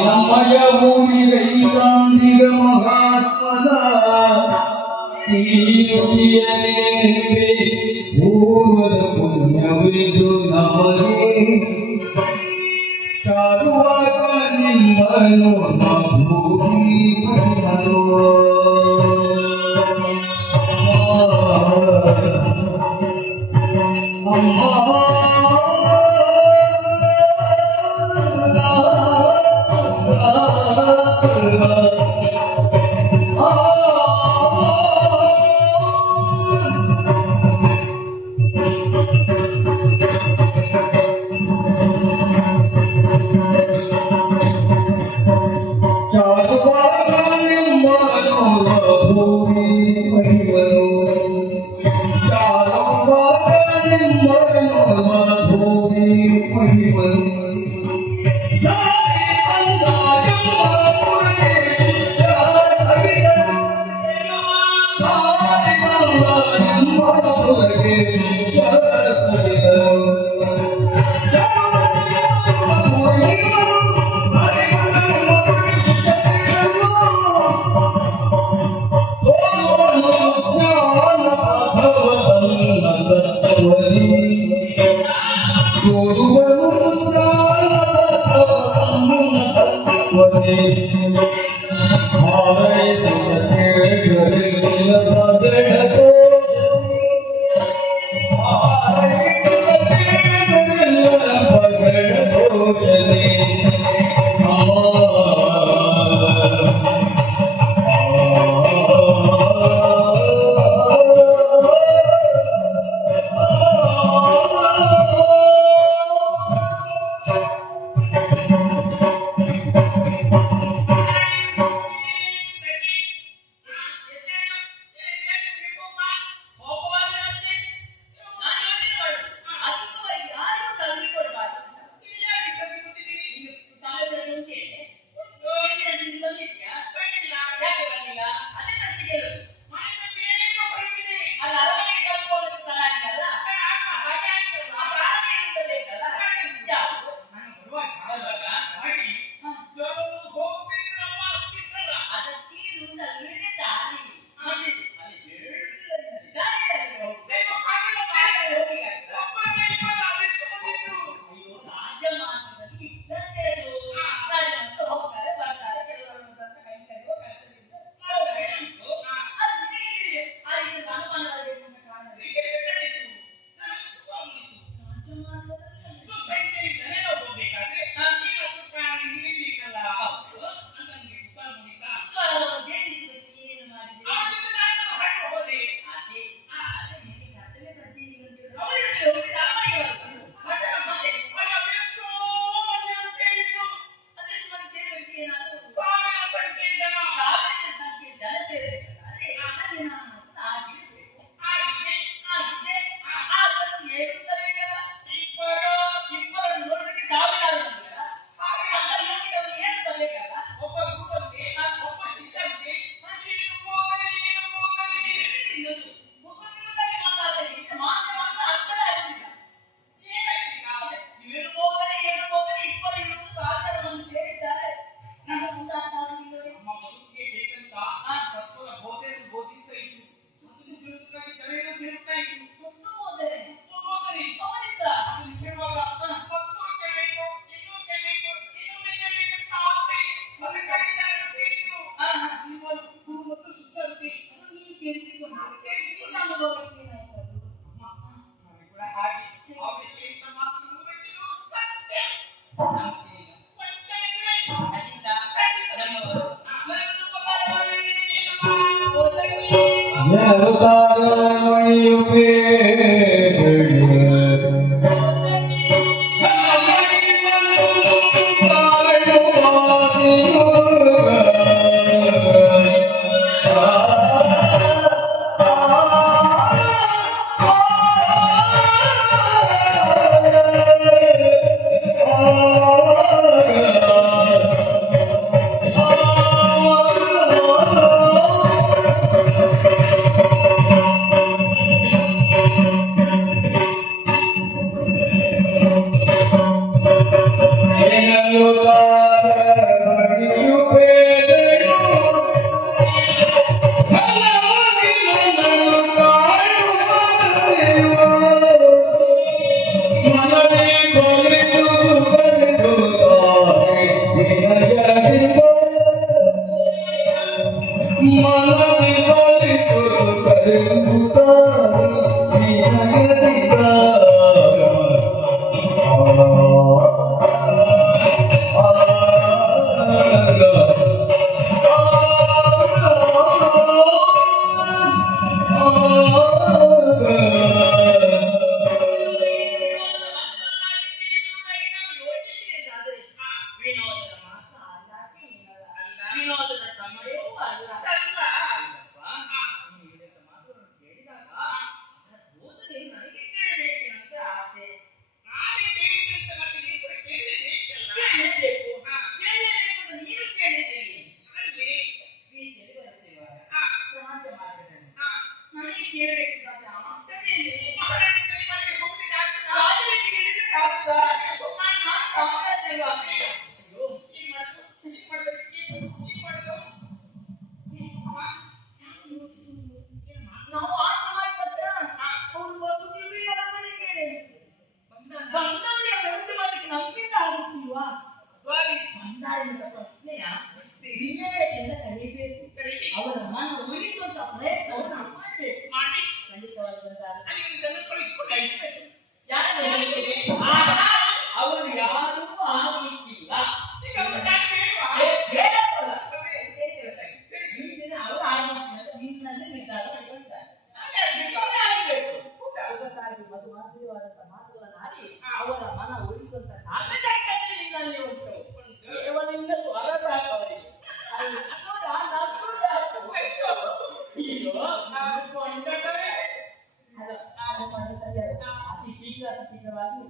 ನಮ್ಮಯ ಊರಿಗೈ ಗಾಂಧಿಗ ಮಹಾತ್ಮದ ಪೂರ್ವದ ಪುಣ್ಯವಿದು ನಮಗೆ ಚಾರುವಾಗ ನಿಮ್ಮನು ಭೂಮಿ ನಾವು ಆಟ ಮಾಡಿದ ಅವ್ರು ಬಂದು ಟಿವಿ ಮನೆಗೆ ಬಂದವರಿಗೆ ವ್ಯವಸ್ಥೆ ಮಾಡಲಿಕ್ಕೆ ನಮ್ಮಿಂದ ಆಗುತ್ತಿಲ್ವಾ? ಬಂದಾಳಿನ ಪ್ರಶ್ನೆಯ ವಿನಯದಿಂದ ಕಲಿಬೇಕು. ಅವರ ಮನ ಉಳಿಸುವಂತ ಪ್ರಯತ್ನವನ್ನು ನಾವು ಮಾಡಬೇಕು. ಖಂಡಿತವಾಗಿ ಬಂದಾಗ ಅವರು ಯಾರೂ ಆಗಲಿಕ್ಕಿಲ್ಲ. ಅವರು ಆಗಲಿಕ್ಕಿಲ್ಲ. ನಿನ್ನಲ್ಲಿ ನಿರ್ಧಾರ ಮಾಡಿಕೊಳ್ತಾರೆ. ಮಧುವಾದಂತ ಮಾತುಗಳನ್ನು ಆಡಿ ಅವರ ಮನ ಉಳಿಸುವಂತ ಚಾಕಚಕ್ಯತೆ ನಿನ್ನಲ್ಲಿ ಉಂಟು. ಕೇವಲಿಂದ ಸ್ವರ ಸಾಕು ಅವರಿಗೆ. ಅತಿ ಶೀಘ್ರವಾಗಿ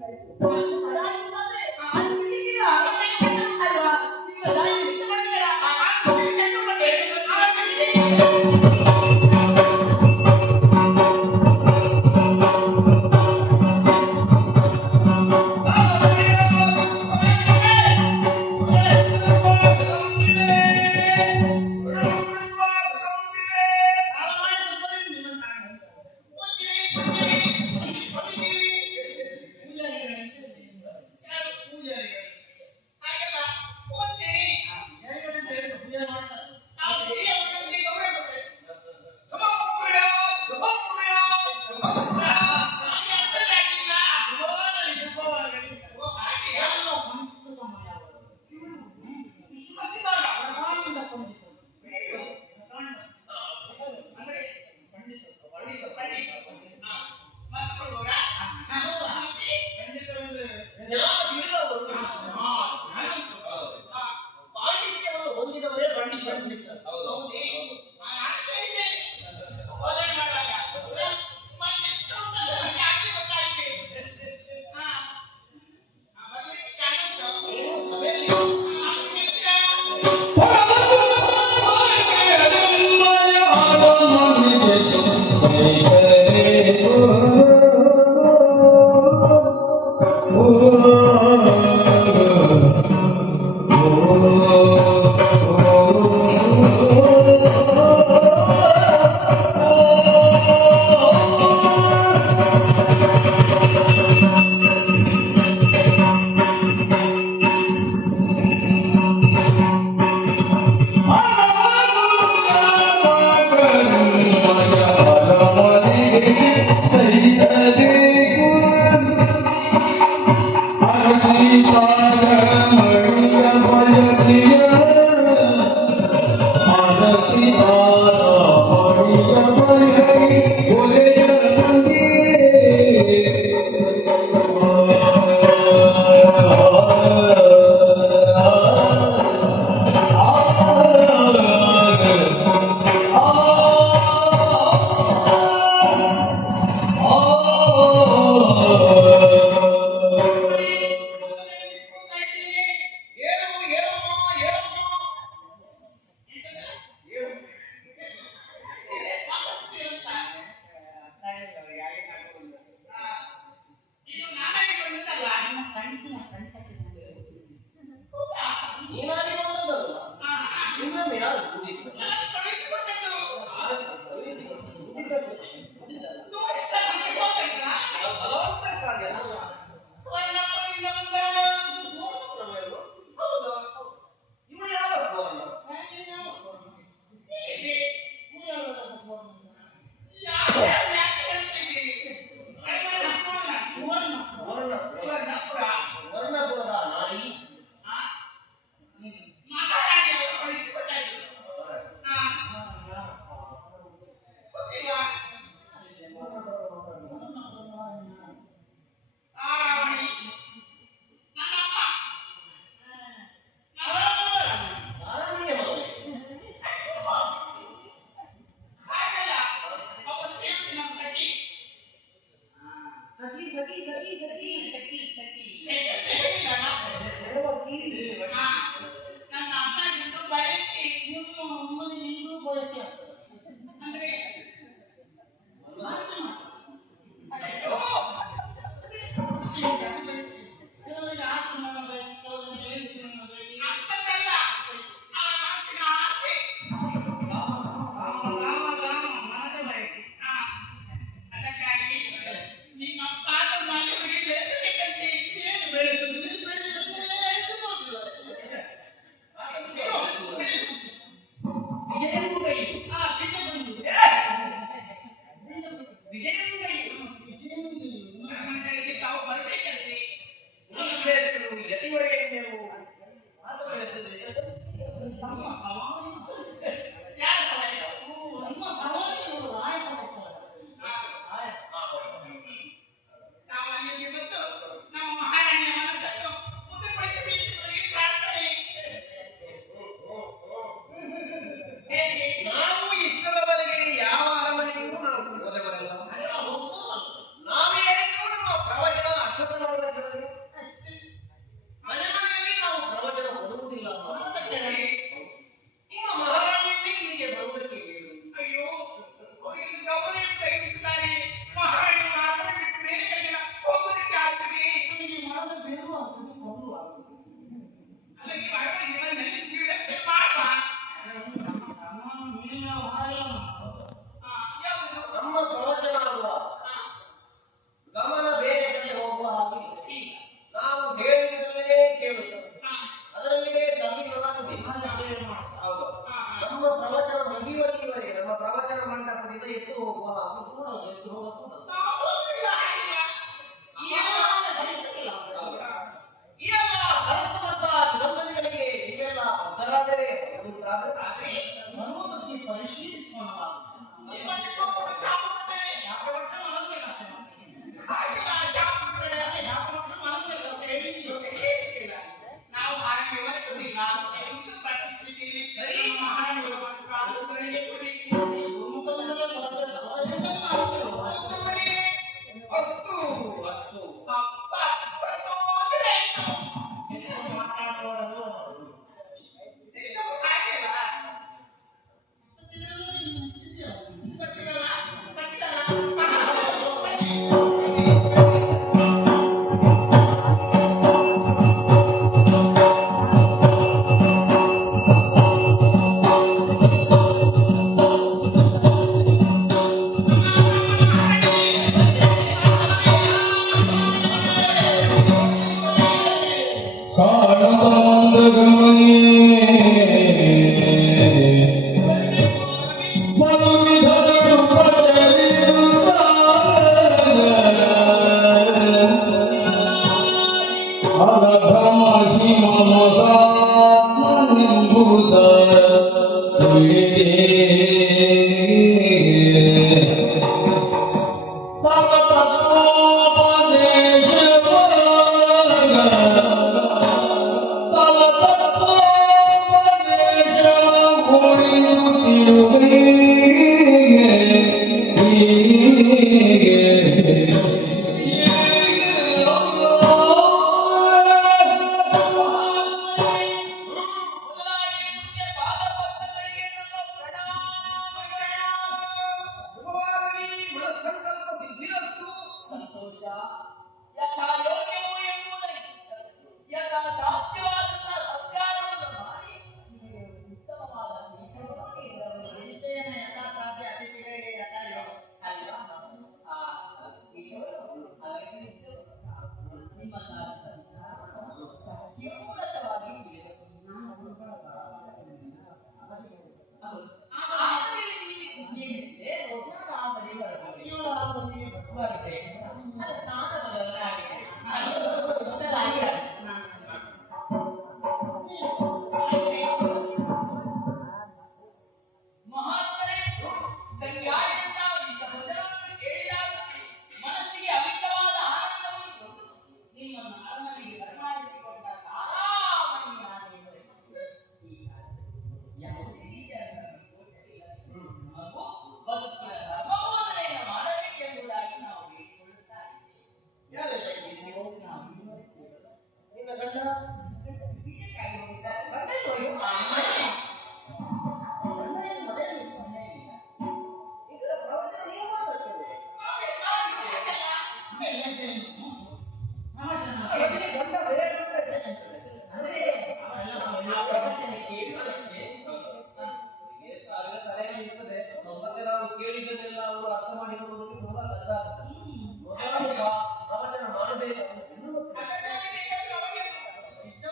ನೀವು ಎಲ್ಲಿವರೆಗೆ ನೀವು ಮಾತು ಕೇಳ್ತೇವೆ. ನಮ್ಮ ಸವಾಲು ಯಾರ ಸವಾಲು? ನಮ್ಮ ಸವಾಲು ರಾಯ ಸವಾಲು. ನಾವು ಅಲ್ಲಿಗೆ ಬಂದು ನಮ್ಮ ಮಹಾರಾಣಿಯ ಮನಸ್ಸನ್ನು ಮುದ್ದಗೊಳಿಸಬೇಕು ಪ್ರಾರ್ಥನೆ. ಹೇಗೆ ನಾವು ಇಷ್ಟರವರೆಗೆ ಯಾವ ಅರಮನೆಗೂ ನಾವು ಹೋದವರಲ್ಲ. ನಾವೇ ನಮ್ಮ ಪ್ರವಚನ ಅಶ್ವತ್ಥನಾರಾಯಣ ಜನರಿಗೆ ಮನೆ ಮನೆಯಲ್ಲಿ ನಾವು ಪ್ರವಚನ ಕೊಡುವುದಿಲ್ಲ. ನಿಮ್ಮ ಮಹಾರಾಣಿಯಲ್ಲಿ ಹೀಗೆ ಬರುವುದಕ್ಕೆ ಹೇಳು. ಅಯ್ಯೋ ಅವರಿಗೆ ಗೌರವ ಕೈಬಿಟ್ಟಿದ್ದಾರೆ. ಮಹಾರಾಣಿ ಮಾತ್ರ ಬಿಟ್ಟು ಬೇರೆ ಕಡೆಗೆ ಹೋಗುವುದಕ್ಕೆ ಆಗ್ತದೆ. ನಿಮಗೆ ಮಾಡಲು ಬೇರು ಆಗ್ತದೆ, ಕೊಂದು ಆಗ್ತದೆ. ಅಲ್ಲ ನೀವು ಅರಮನೆಗೆ ಬಂದಲ್ಲಿ ವ್ಯವಸ್ಥೆ ಮಾಡುವ. ನಮ್ಮ ಮೇಲಿನ ವ್ಯವಹಾರ ಯಾವುದು ನಮ್ಮ ಪ್ರವಚನ ಅಲ್ಲ. ಗಮನ ಬೇರೆ ಕಡೆ ಹೋಗುವ ಹಾಗೆ ನಾವು ಹೇಳಿದಲ್ಲೇ ಕೇಳುತ್ತೇವೆ. ಅದರಲ್ಲಿಯೇ ತಮಿಳುನಾಡುವುದಿಲ್ಲ. ಹೌದು. ನಮ್ಮ ಪ್ರವಚನ ಮುಗಿಯುವವರೆಗೆ ನಮ್ಮ ಪ್ರವಚನ ಮಂಟಪದಿಂದ ಎದ್ದು ಹೋಗುವ ಹಾಗೆ ಈ ಎಲ್ಲ ಷರತ್ತುಬದ್ಧ ನಿಬಂಧನೆಗಳಿಗೆ ನೀವೆಲ್ಲ ಬದ್ಧರಾದರೆ ಬರುವುದಕ್ಕೆ ಪರಿಶೀಲಿಸಿಕೊಳ್ಳಬಾರದು. ನಾವು ಹಾಗೆ ವಿವರಿಸುವುದಿಲ್ಲ. ಸರಿ ಮಹಾರಾಣಿಗಳು ಮತ್ತು ಕಾಲುಗಳಿಗೆ ಕೊಡಿ. ಅಷ್ಟು ಅಷ್ಟು ಅಪ್ಪ ಸಂತೋಷವಾಯಿತು. ಮಾತಾಡುವವರು ಇದೆಲ್ಲ ಹಾಗೆಲ್ಲ ಕಾಣದ ಮಂದಗಮನಿಯೇ ಮನುವಿಧಗಳು ಪ್ರಚಲಿಸುತ್ತ ಅಲಧ ಮಹಿಮ ಮದಾತ್ಮನೆಂಬುದ ತಿಳಿದೇ ತಮ ಸಂತೋಷ ಯಥಾ ಯೋಗ್ಯವೋ ಎಂಬುದಕ್ಕೆ ಯಥಾ ಸಾಧ್ಯವಾದಂತಹ ಸತ್ಕಾರವನ್ನು ಮಾಡಿ ಉತ್ತಮವಾದ ಪೀಠವನ್ನು ಇರಬೇಕು. ನಿಶ್ಚಯನ ಯಥಾ ಸಾಧ್ಯ ಅತಿಥಿಗಳಿಗೆ ಯಥಾ ಯೋಗ. ಅಲ್ಲ ಆ ಪೀಠವನ್ನು ಅಲಂಕರಿಸಲು ನಿಮ್ಮನ್ನಾದಂಥ ವಿಚಾರವನ್ನು ಸತ್ಯೋನ್ನತವಾಗಿ ತಿಳಿಯಬೇಕು. ಹೌದು. ಆದರೆ ನೀವಿದ್ರೆ ಒಬ್ಬನ ಆ ಮನೆಗೆ ಬರಬೇಕು. ಇವಳ ಆ ಬಂದಿಗೆ ಬರುತ್ತೆ. ಅದು ಸ್ನಾನ ಬದಲಾಗಿದೆ. ಬದಲಾಗಿ ಮಹಾತ್ಮರೇ ಸಂಜ್ಞಾನದಿಂದ ನಿಮ್ಮ ವಚನವನ್ನು ಕೇಳಿದಾಗ ಮನಸ್ಸಿಗೆ ಅಮಿತವಾದ ಆನಂದವನ್ನು ನಿಮ್ಮನ್ನು ಅರಮನೆಗೆ ಬರಮಾಡಿಸಿಕೊಂಡ ತಾರಾಮಣಿ ನಾನೇಂದರೆ ಈ ಯಾವುದೇ ರೀತಿಯಾದ ಸಂಕೋಚವಿಲ್ಲ. ಹಾಗೂ ಬದುಕಿನ ಧರ್ಮಬೋಧನೆಯನ್ನು ಮಾಡಬೇಕೆಂಬುದಾಗಿ ನಾವು ಬೇಡಿಕೊಳ್ಳುತ್ತಾ ಇದ್ದೇವೆ. ಯಾರೆಲ್ಲ ಇದ್ದೀರಿ ನೀವು? ನಾವು ಇನ್ನೊಂದು ನಿನ್ನ ಗಂಡ ವಿಜಯಕ್ಕಾಗಿ ಹೋಗಿದ್ದಾರೆ. ಮನೆಯಲ್ಲಿ ಇದರ ಪ್ರವಚನ ನೀವು ಮಾತಾಡ್ತೇವೆ. ಅವರಿಗೆ ಗಂಡ ಬೇರೆ ಗಂಡ ಬೇಕಂತದೆ. ಅಂದ್ರೆ ಆ ಪ್ರವಚನ ಕೇಳುವುದಕ್ಕೆ ಅವರಿಗೆ ಸಾವಿರ ತಲೆಯಲ್ಲಿ ಇರ್ತದೆ. ಮತ್ತೆ ನಾವು ಕೇಳಿದ್ದನ್ನೆಲ್ಲ ಅವರು ಅರ್ಥ ಮಾಡಿಕೊಳ್ಳುವುದಕ್ಕೆ ತುಂಬಾ ಕಷ್ಟ ಆಗ್ತದೆ. ಮೊದಲು ಪ್ರವಚನ ಮಾಡದೇ ಇಲ್ಲ. ಸಿದ್ಧ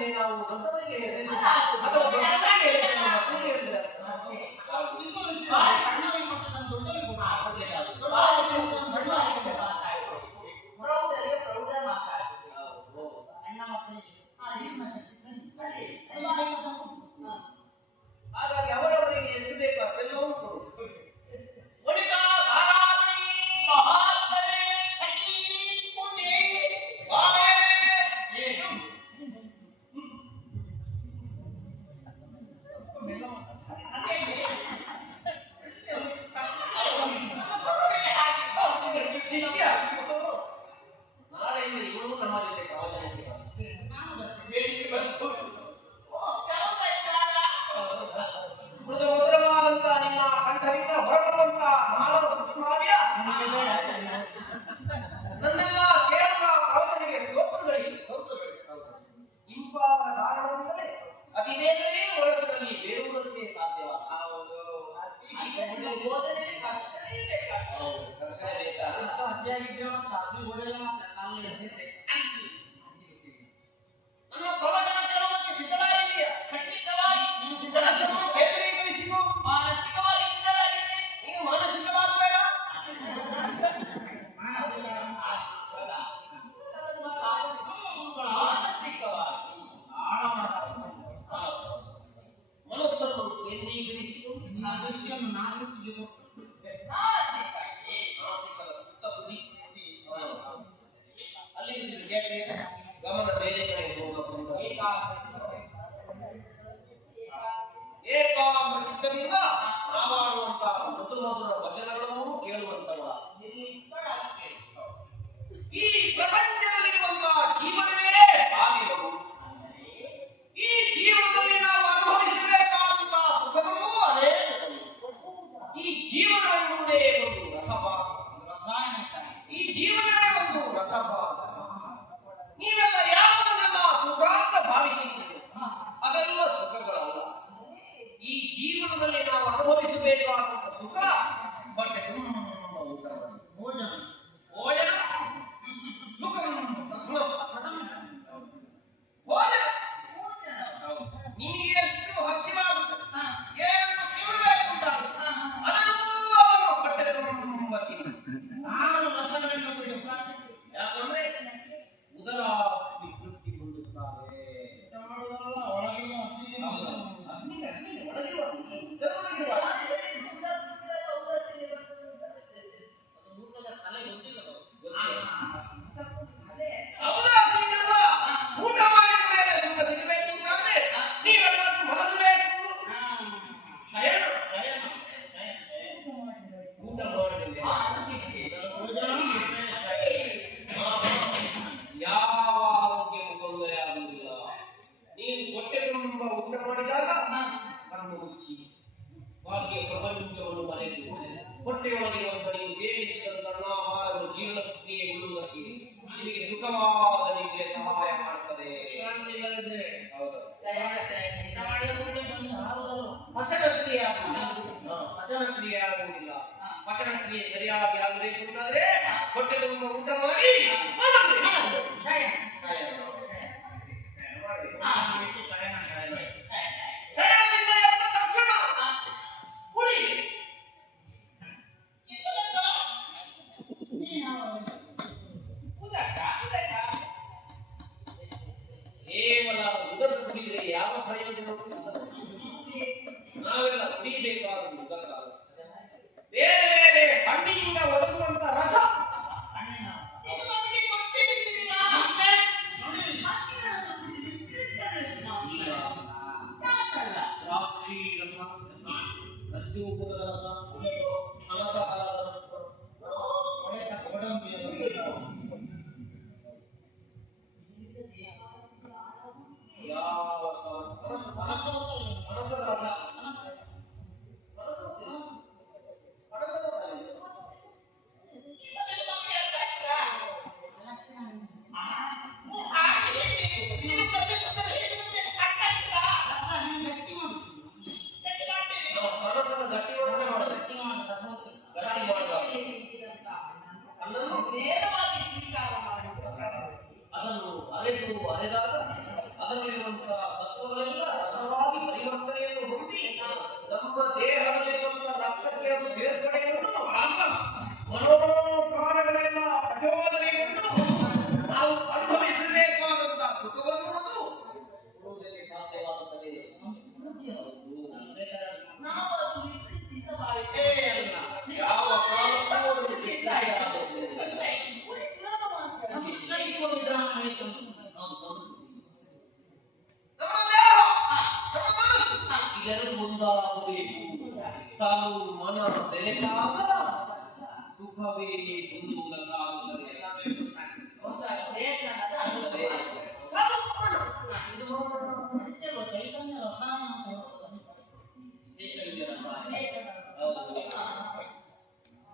ಮಾತನ್ನೇ ನಾವು ದೊಡ್ಡವರಿಗೆ ಹೇಳಿದ್ರೆ ಅಥವಾ ದೊಡ್ಡವರಿಗೆ ಹೇಳಿದ್ರೆ ನಮ್ಮ ಮಕ್ಕಳಿಗೆ ಹೇಳಿದ್ರೆ ಅದು ನಿಮ್ಮ ವಿಷಯ. ಸಣ್ಣವರಿಗೆ ಕೊಟ್ಟದ್ದನ್ನು ದೊಡ್ಡವರಿಗೆ ಕೊಡಬೇಕು. ದೊಡ್ಡವರಿಗೆ ಕೊಟ್ಟದ್ದನ್ನು ದೊಡ್ಡವರಿಗೆ ಕೊಡಬೇಕು. ಪ್ರೌಢರಿಗೆ ಪ್ರೌಢ ಮಾತಾಡ್ತೀವಿ. ಸಣ್ಣ ಮಕ್ಕಳಿಗೆ ಜೀವನ ಶಕ್ತಿ ಕಡಿಮೆ. ಕಡಿ. ಅದಕ್ಕೆ ಬೇಕಾದನ್ನು ಕೊಡು. ಹಾಗಾಗಿ ಅವರವರಿಗೆ ಎಷ್ಟು ಬೇಕು ಅಷ್ಟೆಲ್ಲವೂ ಕೊಡು. ಒಳಿತ ಧಾರಾವಣಿ ಮಹಾತ್ಮರೇ, ಸಖಿ ಪುಣ್ಯೆ ಬಾಲೆ ಏನು? ಶಿಷ್ಯ, ನಾಳೆಯಿಂದ ಇವನು ನಮ್ಮ ಜೊತೆ ಪ್ರವಚನಕ್ಕೆ ಬೇಡಿಕೆ ಬಂತು. ಮಧುರವಾದಂತ ನಿಮ್ಮ ಕಂಠದಿಂದ ಹೊರಡುವಂತ ಮಾನವ ಸೂಕ್ಷ್ಮಾವ್ಯ ನನಗೆ ಬೇಡ. ನನ್ನೆಲ್ಲ ಕೇವಲ ಪ್ರವಚನೆಗೆ ಸ್ತೋತ್ರಗಳಿಗೆ ಇಂಪಾದ ಕಾರಣವೆಂದರೆ ಅತಿ ಬೇಗನೆ ಮನಸ್ಸಿನಲ್ಲಿ ಬೇರುವುದಕ್ಕೆ ಸಾಧ್ಯವಾದ ಹೌದು. ಇದು ಬೋಧನೆ ಕಷ್ಟನೇ ಬೇಕಾಗ್ತದೆ. ಕರ್ತವ್ಯ ಬೇಕಾದ. ಹಸಿಯಾಗಿದ್ರೆ ಮಾತ್ರ ಹಸಿ ಹೊಡೆಯಲ್ಲ ಮಾತ್ರ ಕಾಲಿಗೆ ಸೇರಿದೆ. ನಮ್ಮ ಪ್ರವಚನ ಕೇಳುವುದಕ್ಕೆ ಸಿದ್ಧರಾಗಿದೆಯಾ? ಖಂಡಿತವಾಗಿ ನೀನು ಸಿದ್ಧರಾಗಲು ಕೇಂದ್ರೀಕರಿಸಿಕೊ. ಮಾನಸಿಕವಾಗಿ ಸಿದ್ಧರಾಗಿದೆ. ನೀನು ಮಾನಸಿಕವಾಗಬೇಡ. ಮಾನಸಿಕ ಮಾನಸಿಕವಾಗಿ ಆಳವಾದ ಮನಸ್ಸನ್ನು ಕೇಂದ್ರೀಕರಿಸಿಕೊ. ನಿನ್ನ ದೃಷ್ಟಿಯನ್ನು ನಾಶಕ್ಕೆ ಕೊಟ್ಟು ಮಾನಸಿಕವಾಗಿ ಮಾನಸಿಕದ ಪುಟ್ಟ ಬುದ್ಧಿ ಅಲ್ಲಿ ಕೇಳಿ ಗಮನ ಬೇರೆ ಕಡೆ ಹೋಗಬಹುದು. ಏಕಾಗ್ರ ಚಿತ್ತದಿಂದ ನಾವಾಡುವಂತ ಮೃದು ಮಧುರ ವಚನಗಳನ್ನು ಕೇಳುವಂತವ. ಈ ಪ್ರಪಂಚದಲ್ಲಿರುವಂತಹ ಜೀವನವೇ ಬಾಗಿಲವು. ಈ ಜೀವನದಲ್ಲಿ ನಾವು ಅನುಭವಿಸಬೇಕಾದಂತಹ ಸುಖಗಳು ಅನೇಕಗಳು. ಈ ಜೀವನವೆಂಬುದೇ ಒಂದು ರಸಭಾಗ. ರಸಾಯನಿಕ ಈ ಜೀವನವೇ ಒಂದು ರಸಭಾಗ. ನೀವೆಲ್ಲ ಯಾವುದನ್ನೆಲ್ಲ ಸುಖ ಅಂತ ಭಾವಿಸಿದ್ದೀರಿ ಅದೆಲ್ಲ ಸುಖಗಳಲ್ಲ. ಈ ಜೀವನದಲ್ಲಿ ನಾವು ಅನುಭವಿಸಬೇಕಾದಂತ ಸುಖ ಬಟ್ಟೆ ತುಂಬ ಊಟ ಮಾಡಿ ಭೋಜನ ಭೋಜನ ಸುಖ ಭೋಜನ ನಿಮಗೆ ಎಷ್ಟು ಹಸಿವಾಗುತ್ತೆ ಏನು ತಿನ್ನಬೇಕು ಉಂಟಾಗುತ್ತೆ ಅದೆಲ್ಲವನ್ನು ಬಟ್ಟೆ ತುಂಬ ತಿನ್ನಿ. ನಾನು ರಸಗಳನ್ನು ಕುಡಿಯುವ ಯಾಕಂದ್ರೆ ಉದರ ವಿಕೃತಿ ಹೊಂದುತ್ತಾರೆ. ಮಾಡುವುದಲ್ಲ ಒಳಗಿನ ಅಗ್ನಿಗೆ ಊಟದ ತಲೆ ಗೊತ್ತಿಲ್ಲದು. ಊಟ ಮಾಡಿದ ಮೇಲೆ ಸುಖ ಸಿಗಬೇಕು ಅಂತಾದ್ರೆ ನೀವೆಲ್ಲ ಮಲಗಬೇಕು. ಶಯನ ಶಯನ ಶಯನ ಊಟ ಮಾಡಿದ ಭೋಜನ ಮತ್ತೆ ಯಾವ ಆರೋಗ್ಯಕ್ಕೂ ತೊಂದರೆ ಆಗುವುದಿಲ್ಲ. ನೀವು ಹೊಟ್ಟೆ ತುಂಬ ಊಟ ಮಾಡಿದಾಗ ಕಣ್ಣು ಮುಚ್ಚಿ ಭಾಗ್ಯ ಪ್ರಪಂಚವನ್ನು ಮರೆತು ಹೊಟ್ಟೆಯೊಳಗಿರುವಂತ ನೀವು ಸೇವಿಸಿದಂತ ಆಹಾರದ ಜೀರ್ಣ ಪ್ರಕ್ರಿಯೆ ಉಳ್ಳುವುದಕ್ಕೆ ನಿಮಗೆ ಸುಖವಾದ ನಿದ್ರೆ ಸಹಾಯ ಮಾಡ್ತದೆ. ವಿಶ್ರಾಂತಿ ಇಲ್ಲದಿದ್ರೆ ಹೌದು. ಊಟ ಮಾಡಿದ ಕೂಡಲೇ ಬಂದು ಹಾರುವುದಲ್ಲ. ಪಚನ ಕ್ರಿಯೆ ಆಗುವುದಿಲ್ಲ. ಪಚನ ಕ್ರಿಯೆ ಆಗುವುದಿಲ್ಲ. ಪಚನ ಕ್ರಿಯೆ ಸರಿಯಾಗಿ ಆಗಬೇಕು ಅಂತಂದ್ರೆ ಹೊಟ್ಟೆ ತುಂಬ ಊಟ ಮಾಡಿ ಮಲಗಬೇಕು. ಶಯನ ಶಯನ. ಶಯನ ಶಯನ ಶಯನದಿಂದ ಎದ್ದ ತಕ್ಷಣ ಕುಡಿ. ಕೇವಲ ಉದಕ ಕುಡಿದರೆ ಯಾವ ಪ್ರಯೋಜನ ನಾವೆಲ್ಲ ಕುಡಿಯಬೇಕಾದ ಉದಕ ಬೇರೆ ಬೇರೆ ಹಣ್ಣಿನಿಂದ ಒದಗುವಂತ ರಸ ಇದು ನಮಗೆ ಗೊತ್ತಿರಲಿಲ್ಲ. ದ್ರಾಕ್ಷಿ ರಸ, ಖರ್ಜೂರದ ರಸ, ಹಲಸಕಾರದ ರಸ, ಒಳ್ಳೆಯ ಗೋಡಂಬಿಯ ಬಗ್ಗೆ. ಯಾವ ಮನಸ್ಸದ ರಸ ಅದರಲ್ಲಿರುವಂತಹ ತತ್ವಗಳೆಲ್ಲ ರಸವಾಗಿ ಪರಿವರ್ತನೆಯನ್ನು ಹೊಂದಿ ನಮ್ಮ ದೇಹದಲ್ಲಿರುವಂತಹ ರಕ್ತಕ್ಕೆ ಅದು ಸೇರ್ಪಡೆಗೊಂಡು ಮನೋಕಾಲಗಳೆಲ್ಲ ಪ್ರಚೋದನೆಗೊಂಡು ನಾವು ಅನುಭವಿಸಬೇಕಾದಂತಹ ಸುಖವನ್ನು ಕೊಡುವುದಕ್ಕೆ ಸಾಧ್ಯವಾಗುತ್ತದೆ. ಸಂಸ್ಕೃತಿ ಹೌದು. ನಾವು ಅದು ವಿಪರೀತ ಮಾಡಿದ್ದೇವೆ ಅಲ್ಲ. ಯಾವ ಕಾಲಕ್ಕೂ ಅದು ಸಂಸ್ಕರಿಸುವ ವಿಧಾನವೇ ಸಂಸ್ಕೃತಿ. ನಮ್ಮ ದೇಹ, ನಮ್ಮ ಮನಸ್ಸು ಇದನ್ನು ಮುಂದಾಗಬೇಕು. ತಾನು ಮನ ಬೆರೆತಾಗ ಸುಖವೇ ಹೊಂದುವುದಕ್ಕಾಗುತ್ತದೆ. ಹೊಸ ಲೇಖನದ ಅನುಭವ. ಇದು ನಿತ್ಯವೂ ಚೈತನ್ಯ ರಸಾಯನ ಅಂತ ಚೈತನ್ಯ ರಸಾಯನ. ಹೌದು.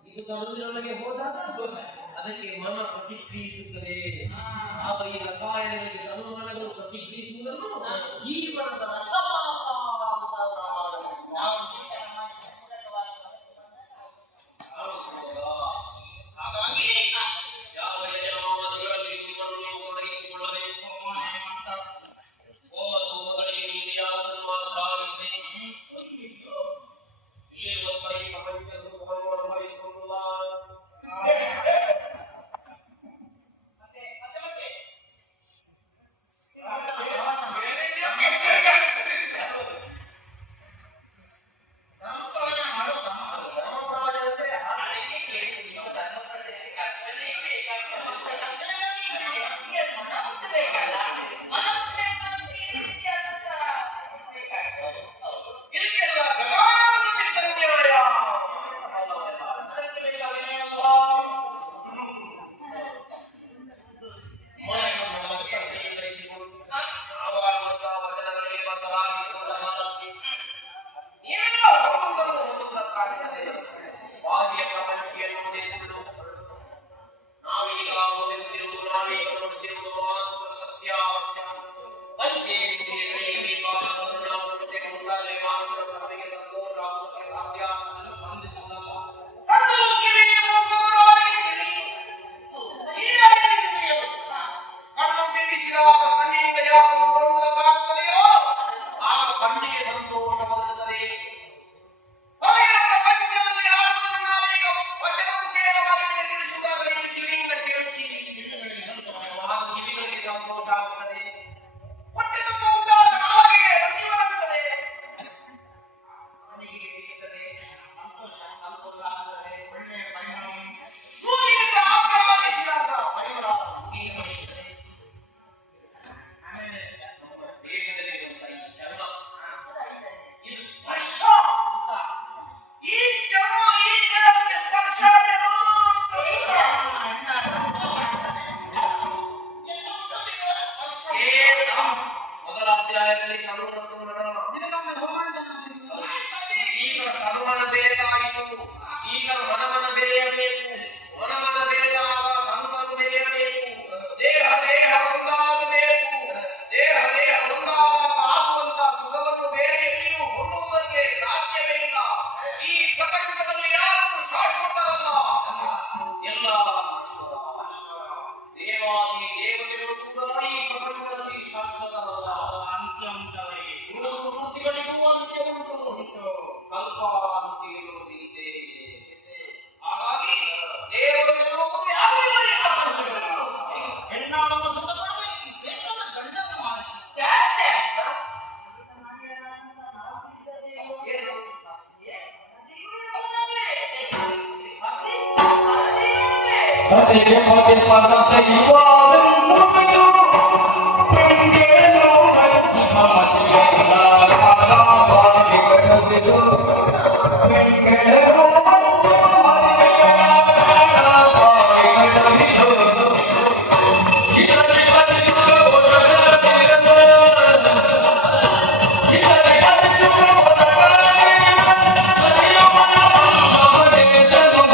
ಇದು ತರುವಿನೊಳಗೆ ಹೋದಾಗ ಅದಕ್ಕೆ ಮನ ಪ್ರತಿಕ್ರಿಯಿಸುತ್ತದೆ. ಆಗ ಈ ರಸಾಯನಗಳಿಗೆ ತನುಮಾನಗಳು ಪ್ರತಿಕ್ರಿಯಿಸುವುದನ್ನು ಜೀವನದ ರಸಪಾತವಾಗುವುದರಿಂದ ನಾವು ಹಾಗಾಗಿ ಯಾವ ಯಜಮಾನರಲ್ಲಿ ನಿಮ್ಮನ್ನು ನೀವು ತೊಡಗಿಸಿಕೊಳ್ಳಬೇಕು. ಹೋಮಗಳಿಗೆ ನೀವು ಯಾವುದನ್ನು ಮಾತ್ರ ಇಲ್ಲಿರುವಂತಹ ಈ ಪ್ರಪಂಚ ಸುಖವನ್ನು ಅನುಭವಿಸಿಕೊಳ್ಳುವ ಮೊದಲ ಅಧ್ಯಾಯದಲ್ಲಿ ನಿನಗೊಮ್ಮೆ ರೋಮಾಂಚನ ಈಗ ತನುಮನ ಬೆರೆತಾಯಿತು. ಈಗ ಮನಮನ ಬೆರೆಯಬೇಕು. ಮನಮನ ಬೆರೆದಾಗ ತನುಮನು ಬೆರೆಯಬೇಕು. ದೇಹ ದೇಹ ಒಂದಾಗಬೇಕು. ದೇಹ ದೇಹ ಒಂದಾದಾಗ ಆಗುವಂತಹ ಸುಖವನ್ನು ಬೇರೆ ಎಲ್ಲಿಯೂ ಹೊಂದುವುದಕ್ಕೆ ಸಾಧ್ಯವೇ ಇಲ್ಲ. ಈ ಪ್ರಪಂಚದಲ್ಲಿ ಯಾರು ಶಾಶ್ವತರಲ್ಲ, ಎಲ್ಲ ದೇವಾದಿ ದೇವತೆಗಳು ಕೂಡ ಈ ಪ್ರಪಂಚದಲ್ಲಿ ಶಾಶ್ವತರಲ್ಲ. ಅಂತ್ಯ ಉಂಟವೇ ಮೂರ್ತಿಗಳಿಗೂ ಅಂತ್ಯ ಉಂಟು. ಕಲ್ಪಾಂತಿ ಇರುವುದಿದೆ. ಹಾಗಾಗಿ ದೇವತೆಗಳು ಯಾರೂ ಇಲ್ಲ ಈ ಪ್ರಪಂಚದಲ್ಲಿ. ಹೆಣ್ಣಾಳನ್ನು ಸುಖಪಡಬೇಕು, ಬೇಕಾದ ಗಂಡನ್ನು ಮಾಡಿಸಿ ಸತಿಗೆ ಪದೇ ಪದ ದೈವಾದಂ ಮುಗಿದು ಬೆಂಗೇನೋ ಮೈತಿ ಮಾತಿಗೆ ಲಾರಾರಾಗಿ ಕಡದಿದು ಬೆಂಗೇನೋ ಮೈತಿ ಲಾರಾರಾಗಿ ಕಡದಿದು ಇದರಲ್ಲಿ ಬದಿಯುವ ಒಡಗಡೆಯಿರದು ಇದರಲ್ಲಿ ಬದಿಯುವ ಒಡಗಡೆಯಿರದು ಸರಿಯೋ ಮನಮನೆ ಜನುಮ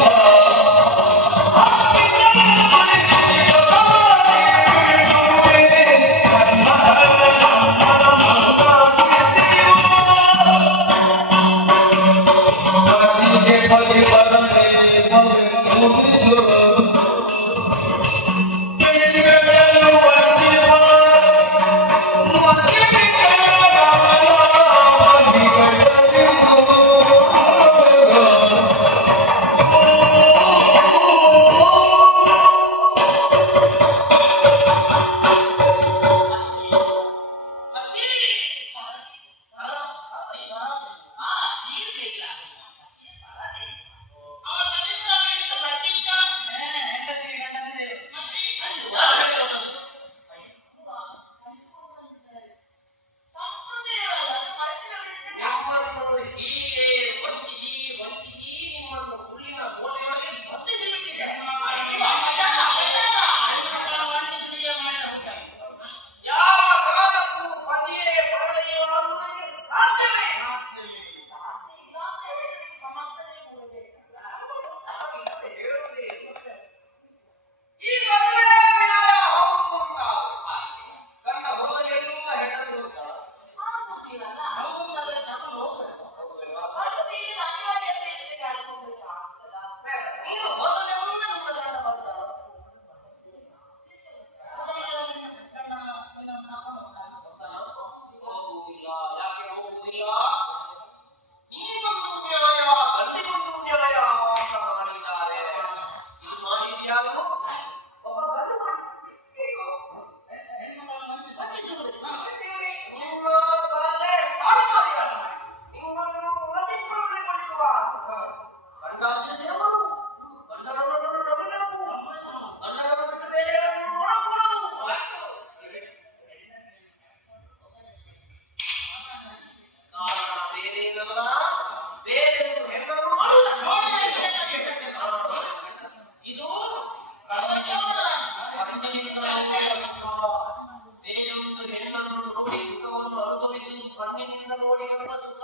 ನೋಡಿ ಸುಖವನ್ನು ಅನುಭವಿಸುವುದು ಕಣ್ಣಿನಿಂದ ನೋಡಿ ಬರುವ ಸುಖ.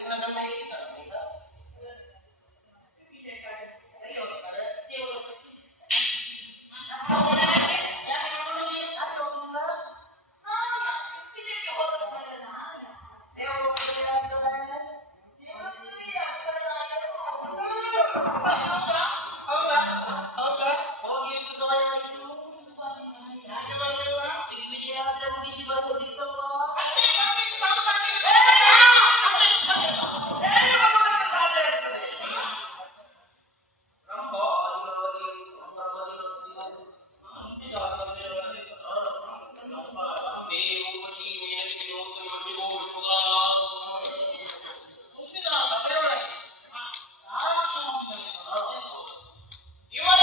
ಇನ್ನ ಗಂಡ ಇರ್ತಾರೆ ಈಗ. ಎಲ್ಲಿ ಹೋಗ್ತಾರೆ? ದೇವರು ಹೋಗಿ ಎಷ್ಟು ಸಮಯ ಆಯಿತು? ನಿಮಗೆ ಆದ್ರೆ ಮುಗಿಸಿ ಬರಬಹುದಿತ್ತಲ್ವಾ? ಇವರ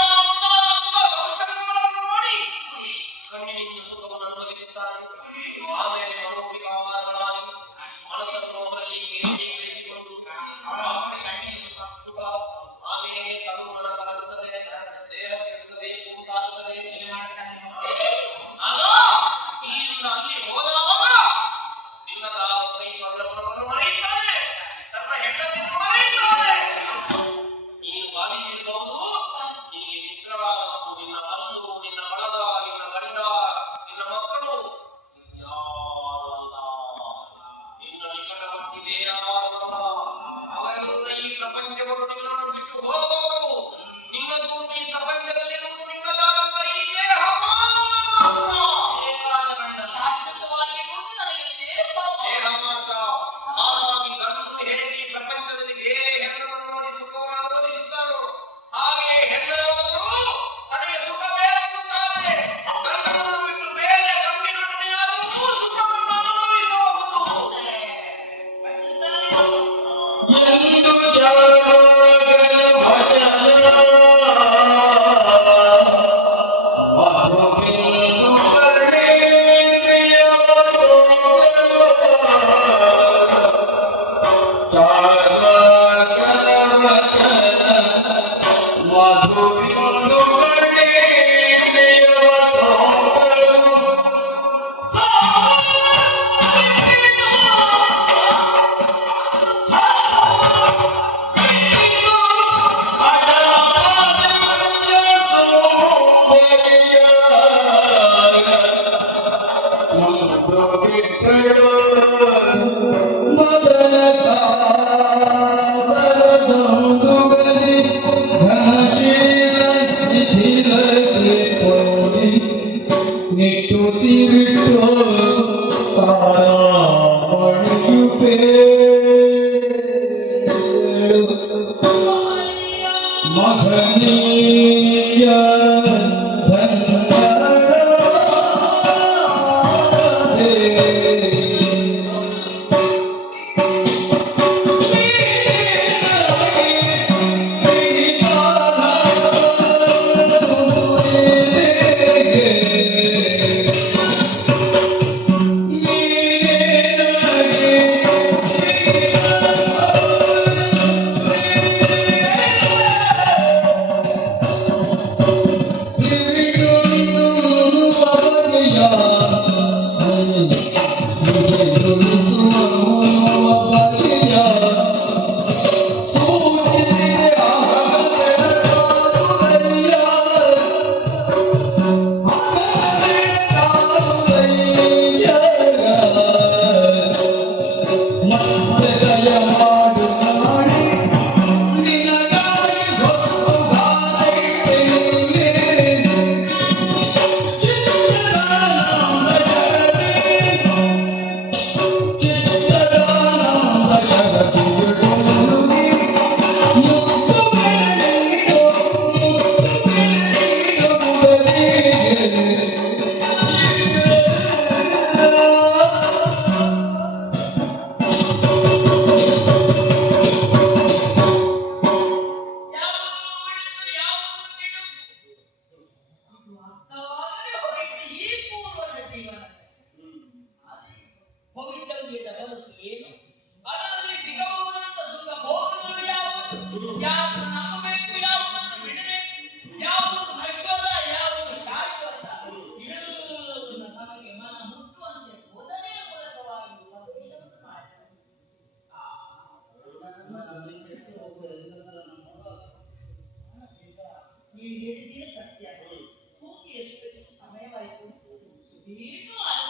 ಏನು ಅಲ್ಲ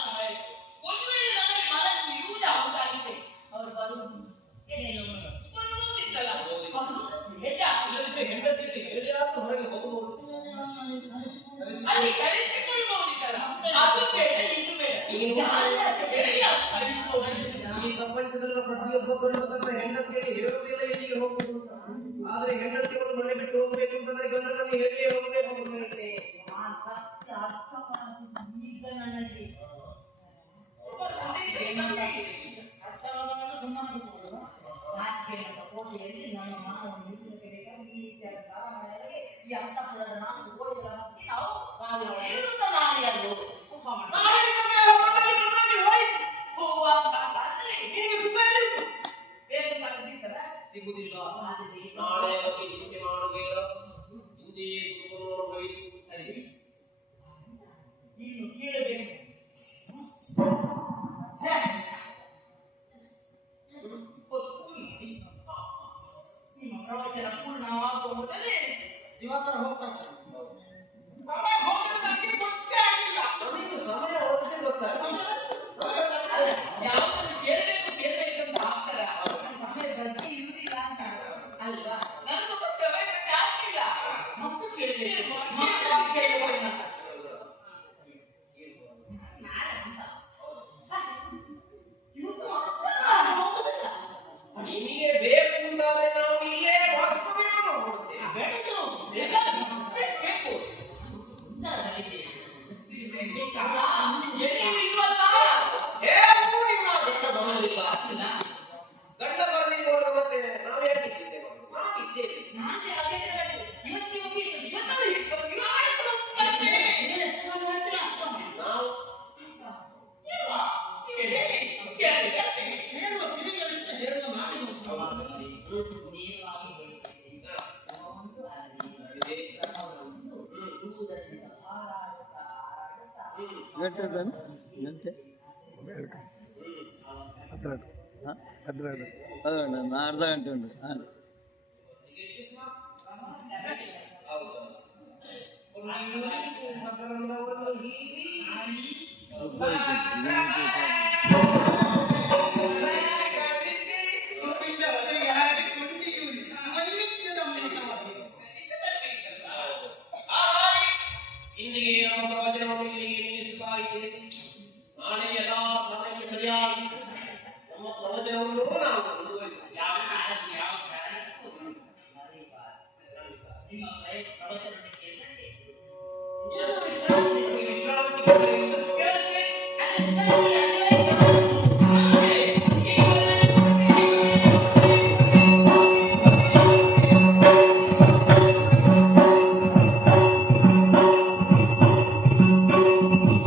ಒಂದು ವೇಳೆ ನನಗೆ ಮನಸ್ಸು ಇರುವುದೇ ಹೌದಾಗಿದೆ ಅವರು ಬರುವುದಿತ್ತಲ್ಲ ಇಲ್ಲದಿದ್ರೆ ಹೆಂಡತಿಗೆ ಹೇಳಿಯಾದ್ರೂ ಹೊರಗೆ ಹೋಗಬಹುದು. ಅಲ್ಲಿ ಕಳಿಸಿಕೊಳ್ಳಬಹುದಿತ್ತಲ್ಲ ಅದು ಬೇಡ ಇದು ಬೇಡ ಈ ಪ್ರಪಂಚದಲ್ಲಿರುವ ಪ್ರತಿಯೊಬ್ಬ ಗಂಡು ತನ್ನ ಹೆಂಡತಿಯಲ್ಲಿ ಹೇಳುವುದಿಲ್ಲ ಎಲ್ಲಿಗೆ ಹೋಗುವುದು ಅಂತ. ಆದ್ರೆ ಹೆಂಡತಿಯವರು ಮನೆ ಬಿಟ್ಟು ಹೋಗಬೇಕು ಅಂತಂದ್ರೆ ಗಂಡನನ್ನು ಹೇಳಿಯೇ ಹೋಗಬೇಕು ಅಂತ ಹೇಳುತ್ತೆ. ಆ ಸತ್ಯ ಅರ್ಥ ಮಾಡಿದ್ದು ಈಗ ನನಗೆ ನಾಚಿಕೆ ಅಂತ ಕೋಟೆಯಲ್ಲಿ ನನ್ನ ಮಾನವನ್ನು ಮೀಸಲು ತೆಗೆದು ಈ ರೀತಿಯಾದ ಕಾರಣಗಳಿಗೆ ಈ ಅಂತಃಪುರದ ನಾಲ್ಕು ಗೋಡೆಗಳ ಮಧ್ಯೆ ನಾವು ಇರುತ್ತ ನಾಡಿಯಲು ಹೋಗುವಂತ ಕಾಲದಲ್ಲಿ ನಿಮಗೆ ಸುಖ ಬೇಕು ಅಂತ ಸಿಗ್ತದ ಸಿಗುವುದಿಲ್ಲ. ನಾಳೆ ಬಗ್ಗೆ ಚಿಂತೆ ಮಾಡುವುದಿಲ್ಲ. ಹಿಂದೆಯೇ ಸುಖವನ್ನು ವಹಿಸುತ್ತಾರೆ. ನೀನು ಕೇಳಬೇಕು ನಿಮ್ಮ ಪ್ರವಚನ ಪೂರ್ಣವಾಗುವ ಮೊದಲೇ ಇವತ್ತರ ಹೋಗ್ತಾ ಇದ್ದಾರೆ. ಸಮಯ ಹೋಗಿದ್ದು ನನಗೆ ಗೊತ್ತೇ ಆಗಿಲ್ಲ. ನಮಗೆ ಸಮಯ ಹೋಗದೆ ಗೊತ್ತಾಗ್ತದೆ. ಯಾವುದನ್ನು ಕೇಳಬೇಕಂತ ಆಗ್ತಾರ ಸಮಯ ಬರ್ತಿ ಇರುವುದಿಲ್ಲ ಅಂತ ಅಲ್ವಾ ನನಗೊಬ್ಬ ಸಮಯ ಮತ್ತೆ ಆಗ್ಲಿಲ್ಲ ಮತ್ತು ಕೇಳಬೇಕು ಮತ್ತು ಕೇಳಬೇಕು ಅಂತ ನಿಮಗೆ ಬೇಕು ಅಂತಾದ್ರೆ ನಾವು ಇಲ್ಲೇ ವಾಸ್ತವ್ಯವನ್ನು ಕೊಡುತ್ತೇವೆ. ಬೇಕು ಹೇಗೂ ನಿಮ್ಮ ಗಂಡ ಬರುವುದಿಲ್ಲ. ಗಂಡ ಬರಲಿಲ್ಲ ಮತ್ತೆ ನಾವು ಯಾಕೆ ಇದ್ದೇವೆ? ನಾವಿದ್ದೇವೆ. ನಾವು ಹೇಳುವ ಕಿವಿಗಳಿಷ್ಟ ಹೇಳುವ ನಾಲಿಗೆ ಎಂತೆ ಅದೊಂದು ಅರ್ಧ ಗಂಟೆ ಉಂಟು. ಇಂದಿಗೆ